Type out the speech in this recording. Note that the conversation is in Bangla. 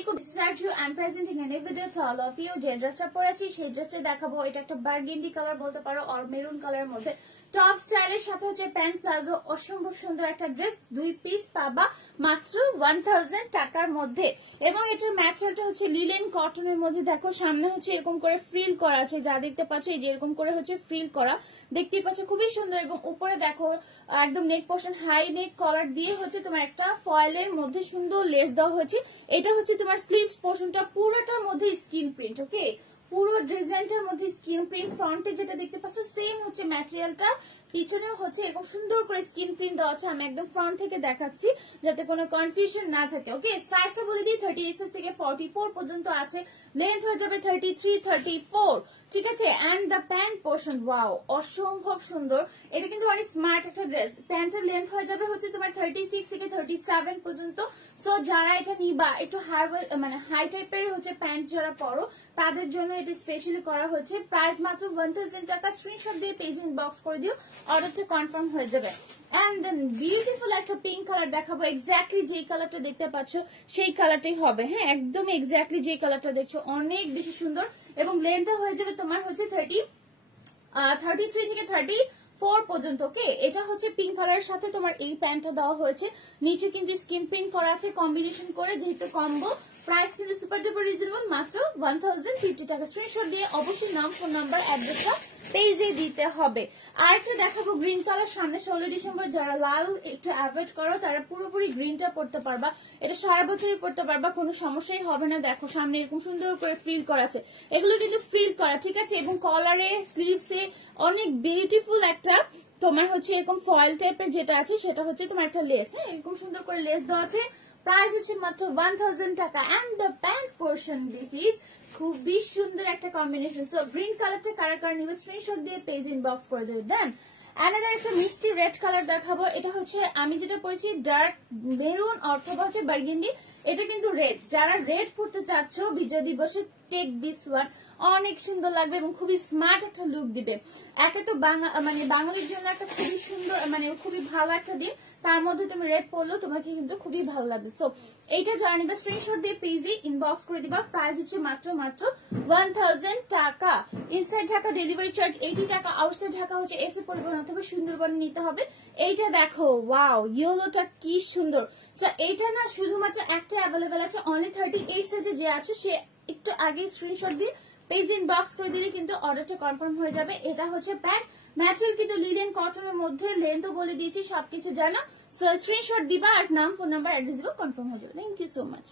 আলাইকুম, this is Arju. I'm presenting a new video to all of you. যে ড্রেসটা পরেছি সেই ড্রেসটা দেখাবো। এটা একটা বার্গেন্ডি কালার বলতে পারো আর মেরুন কালারের মধ্যে টপ স্টাইলের সাথে হচ্ছে প্যান্ট প্লাজো। অসম্ভব সুন্দর একটা ড্রেস, 2 পিস পাবা মাত্র 1000 টাকার মধ্যে। এবং এটার ম্যাটেরিয়ালটা হচ্ছে লিলেন কটনের মধ্যে। দেখো সামনে হচ্ছে এরকম করে ফ্রিল করা আছে, যা দেখতে পাচ্ছ এই যে এরকম করে হচ্ছে ফ্রিল করা, দেখতেই পাচ্ছ খুবই সুন্দর। এবং উপরে দেখো একদম নেক পোর্শন হাই নেক কলার দিয়ে হচ্ছে তোমার একটা ফয়েলের মধ্যে সুন্দর লেস দেওয়া হয়েছে। এটা হচ্ছে তোমার স্লিভস পোর্শনটা পুরোটার মধ্যে স্কিন প্রিন্ট। ওকে, পুরো ডিজাইনটার মধ্যে স্কিন প্রিন্ট। ফ্রন্টে যেটা দেখতে পাচ্ছ সেম হচ্ছে ম্যাটেরিয়ালটা, পিছনেও হচ্ছে এরকম সুন্দর করে স্কিন প্রিন্ট দেওয়া আছে। আমি একদম ফ্রন্ট থেকে দেখাচ্ছি যাতে কোনো কনফিউশন না থাকে। ওকে, সাইজটা বলে দিই 38 থেকে 44 পর্যন্ত আছে, লেন্থ হয়ে যাবে 33, 34, ঠিক আছে। And the pant portion, wow অসম্ভব সুন্দর। এটা কিন্তু অনেক স্মার্ট একটা ড্রেস। প্যান্টের লেন্থ হয়ে যাবে হচ্ছে তোমার 36 থেকে 37 পর্যন্ত। সো যারা এটা নিবা একটু হাই টাইপের হচ্ছে প্যান্ট যারা পরো তাদের জন্য এটা স্পেশালি করা হয়েছে। প্রাইস মাত্র 1000 টাকা। স্ক্রিনশট দিয়ে পেজ ইনবক্স করে দিও, অর্ডারটা কনফার্ম হয়ে যাবে। এন্ড দেন বিউটিফুল একটা পিঙ্ক কালার দেখাবো। এক্স্যাক্টলি যে কালারটা দেখতে পাচ্ছ সেই কালারটাই হবে। হ্যাঁ, একদম এক্স্যাক্টলি যে কালারটা দেখছো অনেক বেশি সুন্দর। এবং লেন্থটা হয়ে যাবে তোমার হচ্ছে 33 থেকে 34 পর্যন্ত। ওকে, এটা হচ্ছে পিঙ্ক কালারের সাথে তোমার এই প্যান্টটা দেওয়া হয়েছে। নিচে কিন্তু স্কিন প্রিন্ট করা আছে কম্বিনেশন করে, যেহেতু কম্বো। প্রাইস কিন্তু সুপার ডুপার রিজনেবল, মাত্র 1050 টাকা। স্ক্রিনশট দিয়ে অবশ্যই নাম, ফোন নাম্বার, অ্যাড্রেসটা পেজে দিতে হবে। আর একটা দেখাবো গ্রিন কালার। সামনে 16 ডিসেম্বর, যারা লাল একটু অ্যাভয়েড করো তারা পুরোপুরি গ্রিনটা পড়তে পারবা। এটা সারা বছরই পড়তে পারবা, কোনো সমস্যাই হবে না। দেখো সামনে এরকম সুন্দর করে ফ্রিল করা আছে, এগুলো কিন্তু ফ্রিল করা, ঠিক আছে। এবং কলারে স্লিভসে অনেক বিউটিফুল একটা তোমার হচ্ছে এরকম ফয়েল টাইপের যেটা আছে সেটা হচ্ছে তোমার একটা লেস। হ্যাঁ, এরকম সুন্দর করে লেস দেওয়া আছে। প্রাইস হচ্ছে মাত্র 1000 টাকা। And the pant portion, this is খুবই সুন্দর একটা কম্বিনেশন। সো গ্রিন কালারটা কারা কারা নিবে স্ক্রিনশট দিয়ে পেজ ইনবক্স করে দেবে। দেন অ্যানাদার একটা মিষ্টি রেড কালার দেখাবো। এটা হচ্ছে আমি যেটা পরেছি ডার্ক মেরুন অথবা হচ্ছে বার্গেন্ডি। এটা কিন্তু রেড। যারা রেড পরতে চাচ্ছ বিজয় দিবসে, টেক দিস ওয়ান, অনেক সুন্দর লাগবে এবং খুবই স্মার্ট একটা লুক দিবে। একে তো বাঙালির জন্য একটা খুবই সুন্দর খুবই ভালো একটা দিন, তার মধ্যে তুমি রেড পরলেও তোমাকে কিন্তু খুবই ভালো লাগবে। সো এইটা যারা নিবে স্ক্রিনশট দিয়ে পেজে ইনবক্স করে দিবা। প্রাইস হচ্ছে মাত্র 1000 টাকা। ইনসাইড ঢাকা ডেলিভারি চার্জ 80 টাকা, আউটসাইড ঢাকা হচ্ছে এসে পরিবহন অথবা সুন্দরবনে নিতে হবে। এইটা দেখো, ওয়াও ইয়েলোটা কি সুন্দর। সো এইটা না শুধুমাত্র একটা অ্যাভেলেবেল আছে, অনলি 38 সাইজে যে আছে সে একটু আগে স্ক্রিনশট দিয়ে পেজ ইনবক্স করে দিলে কিন্তু অর্ডারটা কনফার্ম হয়ে যাবে। এটা হচ্ছে প্যান্ট, ম্যাটেরিয়াল কিন্তু লিলেন কটনের মধ্যে, লেন্থও বলে দিয়েছি, সবকিছু জানো। সো স্ক্রিনশট দিবা আর নাম, ফোন নাম্বার, অ্যাড্রেস দিবা, কনফার্ম হয়ে যাবে। Thank you so much.